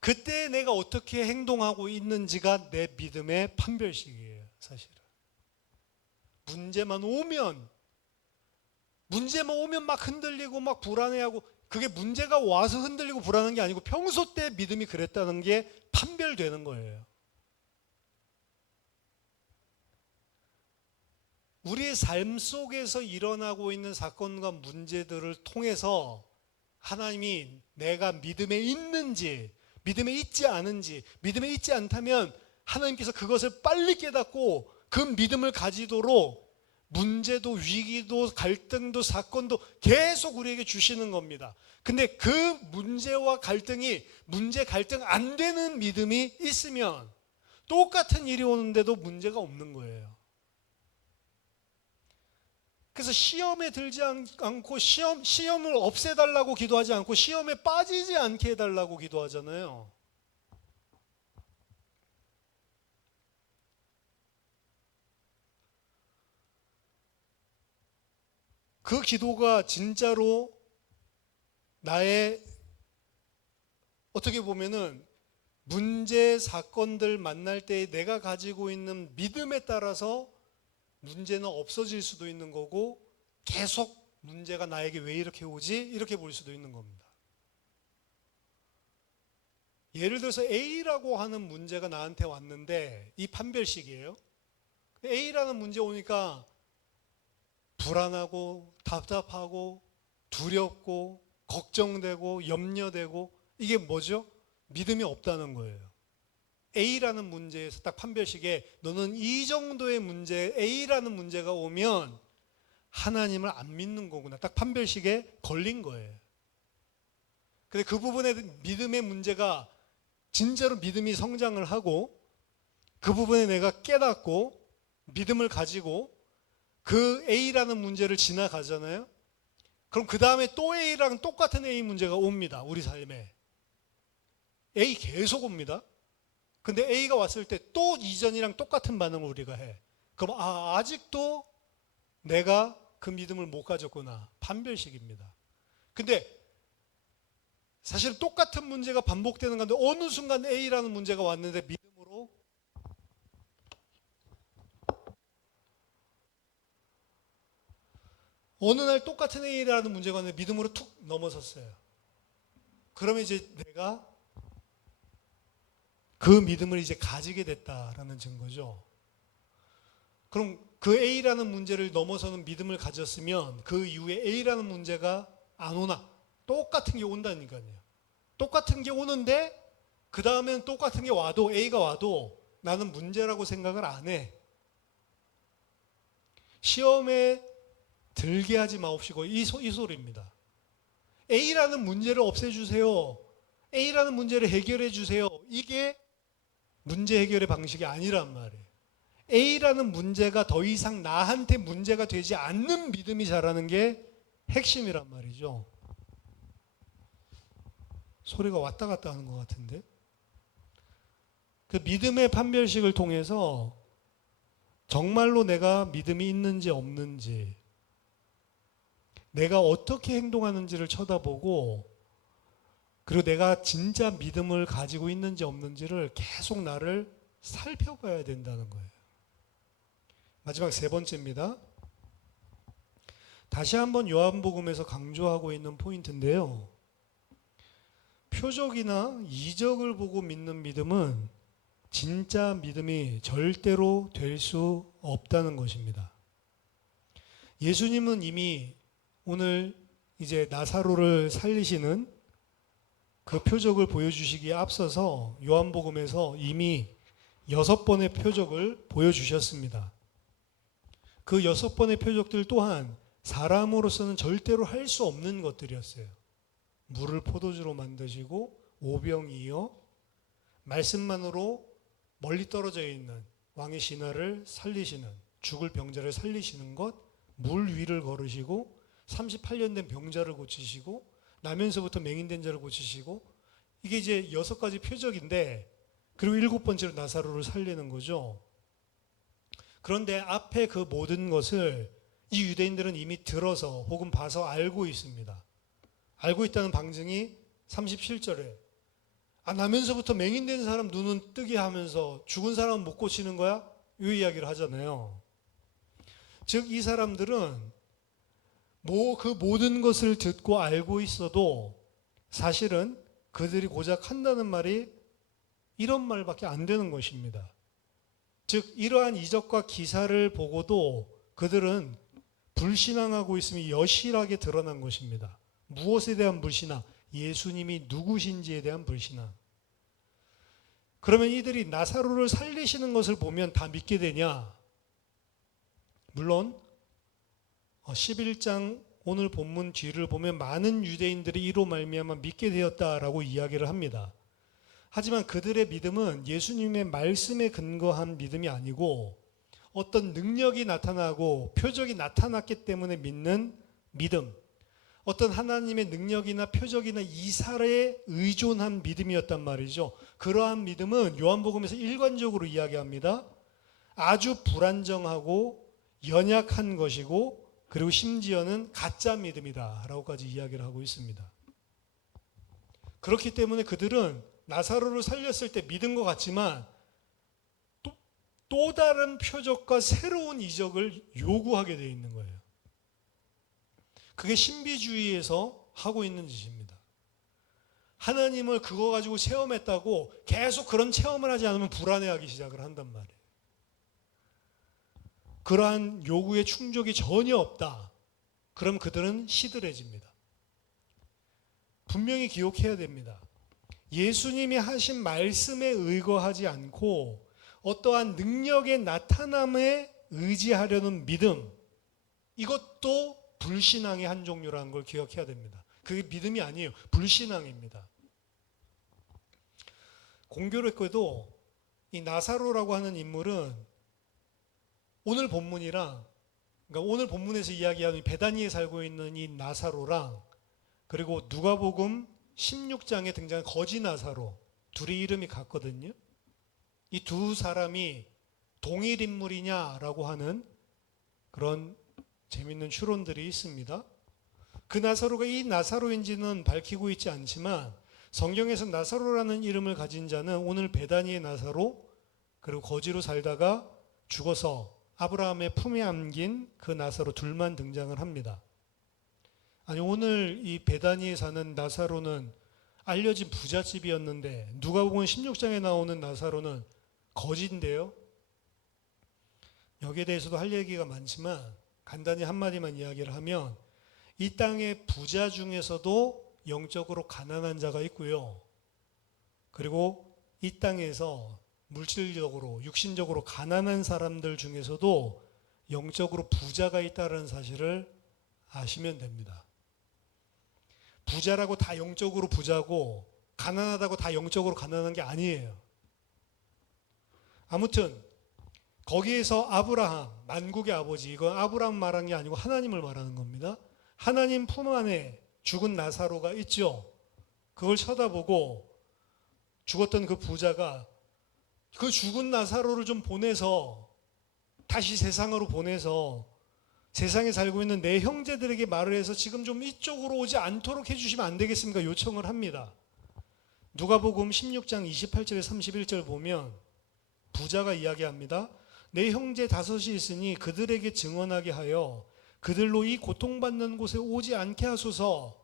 그때 내가 어떻게 행동하고 있는지가 내 믿음의 판별식이에요. 사실은 문제만 오면 막 흔들리고 막 불안해하고, 그게 문제가 와서 흔들리고 불안한 게 아니고 평소 때 믿음이 그랬다는 게 판별되는 거예요. 우리의 삶 속에서 일어나고 있는 사건과 문제들을 통해서 하나님이 내가 믿음에 있는지 믿음에 있지 않은지, 믿음에 있지 않다면 하나님께서 그것을 빨리 깨닫고 그 믿음을 가지도록 문제도 위기도 갈등도 사건도 계속 우리에게 주시는 겁니다. 근데 그 문제와 갈등이 문제 갈등 안 되는 믿음이 있으면 똑같은 일이 오는데도 문제가 없는 거예요. 그래서 시험에 들지 않고 시험을 없애달라고 기도하지 않고 시험에 빠지지 않게 해달라고 기도하잖아요. 그 기도가 진짜로 나의 어떻게 보면은 문제 사건들 만날 때 내가 가지고 있는 믿음에 따라서 문제는 없어질 수도 있는 거고 계속 문제가 나에게 왜 이렇게 오지? 이렇게 볼 수도 있는 겁니다. 예를 들어서 A라고 하는 문제가 나한테 왔는데 이 판별식이에요. A라는 문제 오니까 불안하고 답답하고 두렵고 걱정되고 염려되고 이게 뭐죠? 믿음이 없다는 거예요. A라는 문제에서 딱 판별식에 너는 이 정도의 문제, A라는 문제가 오면 하나님을 안 믿는 거구나. 딱 판별식에 걸린 거예요. 근데 그 부분에 믿음의 문제가 진짜로 믿음이 성장을 하고 그 부분에 내가 깨닫고 믿음을 가지고 그 A라는 문제를 지나가잖아요. 그럼 그 다음에 또 A랑 똑같은 A 문제가 옵니다. 우리 삶에. A 계속 옵니다. 근데 A가 왔을 때 또 이전이랑 똑같은 반응을 우리가 해. 그럼 아직도 내가 그 믿음을 못 가졌구나. 판별식입니다. 근데 사실 똑같은 문제가 반복되는 건데 어느 순간 A라는 문제가 왔는데 믿음으로 어느 날 똑같은 A라는 문제가 왔는데 믿음으로 툭 넘어섰어요. 그러면 이제 내가 그 믿음을 이제 가지게 됐다라는 증거죠. 그럼 그 A라는 문제를 넘어서는 믿음을 가졌으면 그 이후에 A라는 문제가 안 오나? 똑같은 게 온다니까요. 똑같은 게 오는데 그 다음엔 똑같은 게 와도 A가 와도 나는 문제라고 생각을 안 해. 시험에 들게 하지 마옵시고 이 소리입니다. A라는 문제를 없애주세요. A라는 문제를 해결해 주세요. 이게 문제 해결의 방식이 아니란 말이에요. A라는 문제가 더 이상 나한테 문제가 되지 않는 믿음이 자라는 게 핵심이란 말이죠. 소리가 왔다 갔다 하는 것 같은데. 그 믿음의 판별식을 통해서 정말로 내가 믿음이 있는지 없는지, 내가 어떻게 행동하는지를 쳐다보고, 그리고 내가 진짜 믿음을 가지고 있는지 없는지를 계속 나를 살펴봐야 된다는 거예요. 마지막 세 번째입니다. 다시 한번 요한복음에서 강조하고 있는 포인트인데요. 표적이나 이적을 보고 믿는 믿음은 진짜 믿음이 절대로 될 수 없다는 것입니다. 예수님은 이미 오늘 이제 나사로를 살리시는 그 표적을 보여주시기에 앞서서 요한복음에서 이미 6번의 표적을 보여주셨습니다. 그 6번의 표적들 또한 사람으로서는 절대로 할 수 없는 것들이었어요. 물을 포도주로 만드시고 오병이어 말씀만으로 멀리 떨어져 있는 왕의 신하를 살리시는, 죽을 병자를 살리시는 것, 물 위를 걸으시고 38년 된 병자를 고치시고 나면서부터 맹인된 자를 고치시고, 이게 이제 6가지 표적인데, 그리고 7번째로 나사로를 살리는 거죠. 그런데 앞에 그 모든 것을 이 유대인들은 이미 들어서 혹은 봐서 알고 있습니다. 알고 있다는 방증이 37절에 나면서부터 맹인된 사람 눈은 뜨게 하면서 죽은 사람은 못 고치는 거야? 이 이야기를 하잖아요. 즉 이 사람들은 그 모든 것을 듣고 알고 있어도 사실은 그들이 고작 한다는 말이 이런 말밖에 안 되는 것입니다. 즉 이러한 이적과 기사를 보고도 그들은 불신앙하고 있음이 여실하게 드러난 것입니다. 무엇에 대한 불신앙? 예수님이 누구신지에 대한 불신앙. 그러면 이들이 나사로를 살리시는 것을 보면 다 믿게 되냐? 물론 11장 오늘 본문 뒤를 보면 많은 유대인들이 이로 말미암아 믿게 되었다라고 이야기를 합니다. 하지만 그들의 믿음은 예수님의 말씀에 근거한 믿음이 아니고 어떤 능력이 나타나고 표적이 나타났기 때문에 믿는 믿음, 어떤 하나님의 능력이나 표적이나 이사에 의존한 믿음이었단 말이죠. 그러한 믿음은 요한복음에서 일관적으로 이야기합니다. 아주 불안정하고 연약한 것이고, 그리고 심지어는 가짜 믿음이다 라고까지 이야기를 하고 있습니다. 그렇기 때문에 그들은 나사로를 살렸을 때 믿은 것 같지만 또 다른 표적과 새로운 이적을 요구하게 되어 있는 거예요. 그게 신비주의에서 하고 있는 짓입니다. 하나님을 그거 가지고 체험했다고 계속 그런 체험을 하지 않으면 불안해하기 시작을 한단 말이에요. 그러한 요구에 충족이 전혀 없다. 그럼 그들은 시들해집니다. 분명히 기억해야 됩니다. 예수님이 하신 말씀에 의거하지 않고 어떠한 능력의 나타남에 의지하려는 믿음, 이것도 불신앙의 한 종류라는 걸 기억해야 됩니다. 그게 믿음이 아니에요. 불신앙입니다. 공교롭게도 이 나사로라고 하는 인물은 오늘 본문이랑, 그러니까 오늘 본문에서 이야기하는 베다니에 살고 있는 이 나사로랑, 그리고 누가복음 16장에 등장한 거지 나사로, 둘이 이름이 같거든요. 이 두 사람이 동일 인물이냐라고 하는 그런 재밌는 추론들이 있습니다. 그 나사로가 이 나사로인지는 밝히고 있지 않지만 성경에서 나사로라는 이름을 가진 자는 오늘 베다니의 나사로, 그리고 거지로 살다가 죽어서 아브라함의 품에 안긴 그 나사로 둘만 등장을 합니다. 아니, 오늘 이 베다니에 사는 나사로는 알려진 부잣집이었는데 누가복음 16장에 나오는 나사로는 거지인데요. 여기에 대해서도 할 얘기가 많지만 간단히 한마디만 이야기를 하면, 이 땅의 부자 중에서도 영적으로 가난한 자가 있고요. 그리고 이 땅에서 물질적으로, 육신적으로 가난한 사람들 중에서도 영적으로 부자가 있다는 사실을 아시면 됩니다. 부자라고 다 영적으로 부자고 가난하다고 다 영적으로 가난한 게 아니에요. 아무튼 거기에서 아브라함, 만국의 아버지, 이건 아브라함 말한 게 아니고 하나님을 말하는 겁니다. 하나님 품 안에 죽은 나사로가 있죠. 그걸 쳐다보고 죽었던 그 부자가 그 죽은 나사로를 좀 보내서, 다시 세상으로 보내서 세상에 살고 있는 내 형제들에게 말을 해서 지금 좀 이쪽으로 오지 않도록 해주시면 안 되겠습니까? 요청을 합니다. 누가복음 16장 28절 31절 보면 부자가 이야기합니다. 내 형제 5이 있으니 그들에게 증언하게 하여 그들로 이 고통받는 곳에 오지 않게 하소서.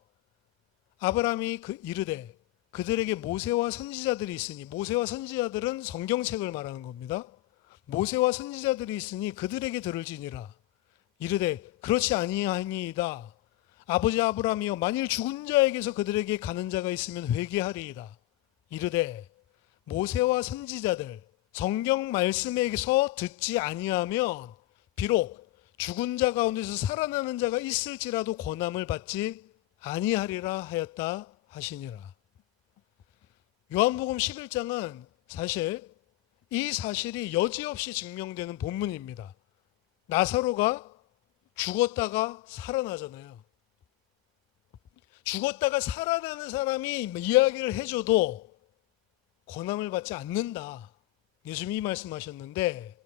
아브라함이 이르되 그들에게 모세와 선지자들이 있으니, 모세와 선지자들은 성경책을 말하는 겁니다. 모세와 선지자들이 있으니 그들에게 들을지니라. 이르되 그렇지 아니하니이다. 아버지 아브라함이여, 만일 죽은 자에게서 그들에게 가는 자가 있으면 회개하리이다. 이르되 모세와 선지자들, 성경 말씀에서 듣지 아니하면 비록 죽은 자 가운데서 살아나는 자가 있을지라도 권함을 받지 아니하리라 하였다 하시니라. 요한복음 11장은 사실 이 사실이 여지없이 증명되는 본문입니다. 나사로가 죽었다가 살아나잖아요. 죽었다가 살아나는 사람이 이야기를 해줘도 권함을 받지 않는다. 예수님이 말씀하셨는데,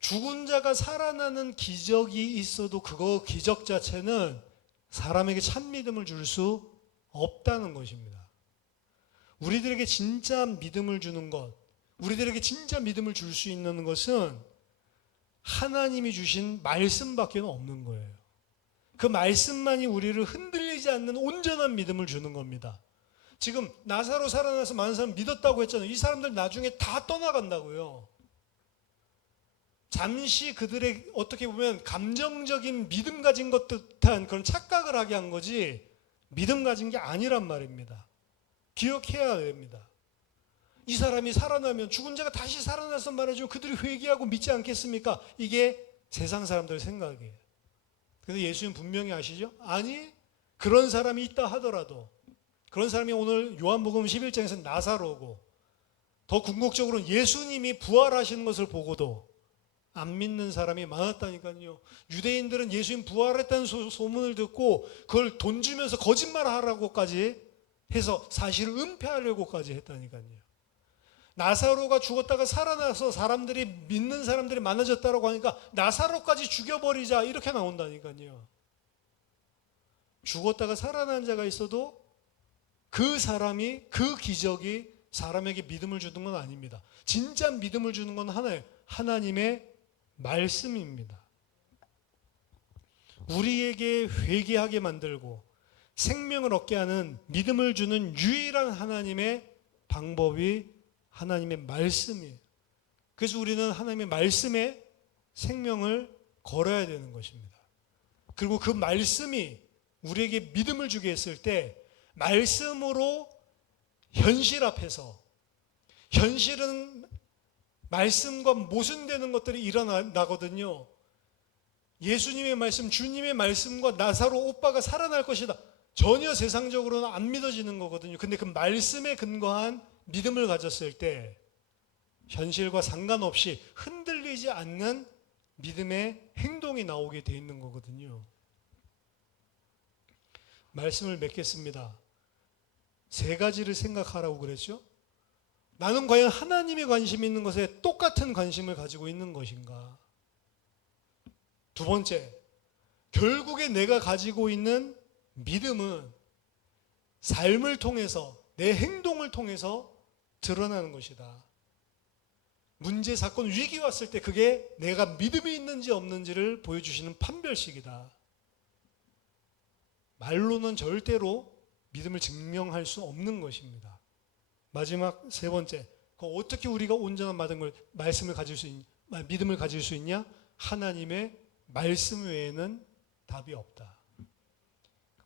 죽은 자가 살아나는 기적이 있어도 그거 기적 자체는 사람에게 참 믿음을 줄 수 없다는 것입니다. 우리들에게 진짜 믿음을 주는 것, 우리들에게 진짜 믿음을 줄 수 있는 것은 하나님이 주신 말씀밖에 없는 거예요. 그 말씀만이 우리를 흔들리지 않는 온전한 믿음을 주는 겁니다. 지금 나사로 살아나서 많은 사람 믿었다고 했잖아요. 이 사람들 나중에 다 떠나간다고요. 잠시 그들의 어떻게 보면 감정적인 믿음 가진 것 듯한 그런 착각을 하게 한 거지, 믿음 가진 게 아니란 말입니다. 기억해야 됩니다. 이 사람이 살아나면, 죽은 자가 다시 살아나서 말해주면 그들이 회개하고 믿지 않겠습니까? 이게 세상 사람들 생각이에요. 그래서 예수님 분명히 아시죠? 아니, 그런 사람이 있다 하더라도, 그런 사람이 오늘 요한복음 11장에서 나사로고, 더 궁극적으로는 예수님이 부활하시는 것을 보고도 안 믿는 사람이 많았다니까요. 유대인들은 예수님 부활했다는 소문을 듣고 그걸 돈 주면서 거짓말하라고까지 해서 사실을 은폐하려고까지 했다니까요. 나사로가 죽었다가 살아나서 사람들이 믿는 사람들이 많아졌다고 하니까 나사로까지 죽여버리자, 이렇게 나온다니까요. 죽었다가 살아난 자가 있어도 그 사람이, 그 기적이 사람에게 믿음을 주는 건 아닙니다. 진짜 믿음을 주는 건 하나예요. 하나님의 말씀입니다. 우리에게 회개하게 만들고 생명을 얻게 하는 믿음을 주는 유일한 하나님의 방법이 하나님의 말씀이에요. 그래서 우리는 하나님의 말씀에 생명을 걸어야 되는 것입니다. 그리고 그 말씀이 우리에게 믿음을 주게 했을 때 말씀으로 현실 앞에서, 현실은 말씀과 모순되는 것들이 일어나거든요. 예수님의 말씀, 주님의 말씀과 나사로 오빠가 살아날 것이다. 전혀 세상적으로는 안 믿어지는 거거든요. 근데 그 말씀에 근거한 믿음을 가졌을 때 현실과 상관없이 흔들리지 않는 믿음의 행동이 나오게 돼 있는 거거든요. 말씀을 맺겠습니다. 세 가지를 생각하라고 그랬죠? 나는 과연 하나님이 관심 있는 것에 똑같은 관심을 가지고 있는 것인가? 두 번째, 결국에 내가 가지고 있는 믿음은 삶을 통해서, 내 행동을 통해서 드러나는 것이다. 문제, 사건, 위기 왔을 때 그게 내가 믿음이 있는지 없는지를 보여주시는 판별식이다. 말로는 절대로 믿음을 증명할 수 없는 것입니다. 마지막 세 번째, 어떻게 우리가 온전한 말씀을 가질 수 있냐, 믿음을 가질 수 있냐? 하나님의 말씀 외에는 답이 없다.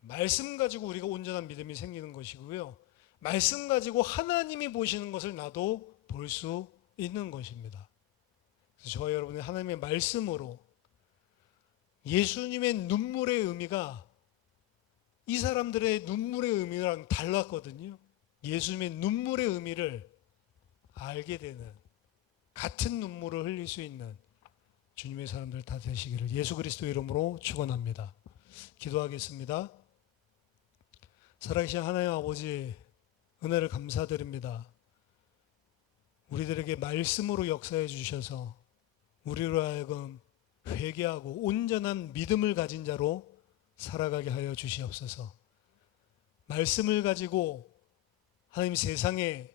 말씀 가지고 우리가 온전한 믿음이 생기는 것이고요. 말씀 가지고 하나님이 보시는 것을 나도 볼 수 있는 것입니다. 그래서 저와 여러분이 하나님의 말씀으로 예수님의 눈물의 의미가 이 사람들의 눈물의 의미랑 달랐거든요. 예수님의 눈물의 의미를 알게 되는, 같은 눈물을 흘릴 수 있는 주님의 사람들 다 되시기를 예수 그리스도 이름으로 축원합니다. 기도하겠습니다. 살아계신 하나님 아버지, 은혜를 감사드립니다. 우리들에게 말씀으로 역사해 주셔서 우리로 하여금 회개하고 온전한 믿음을 가진 자로 살아가게 하여 주시옵소서. 말씀을 가지고 하나님 세상에,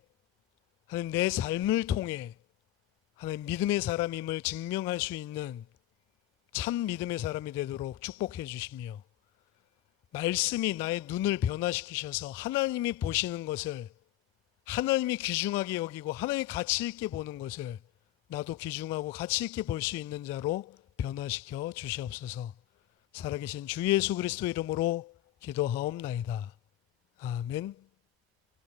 하나님 내 삶을 통해 하나님 믿음의 사람임을 증명할 수 있는 참 믿음의 사람이 되도록 축복해 주시며, 말씀이 나의 눈을 변화시키셔서 하나님이 보시는 것을 하나님이 귀중하게 여기고 하나님이 가치 있게 보는 것을 나도 귀중하고 가치 있게 볼 수 있는 자로 변화시켜 주시옵소서. 살아계신 주 예수 그리스도 이름으로 기도하옵나이다. 아멘.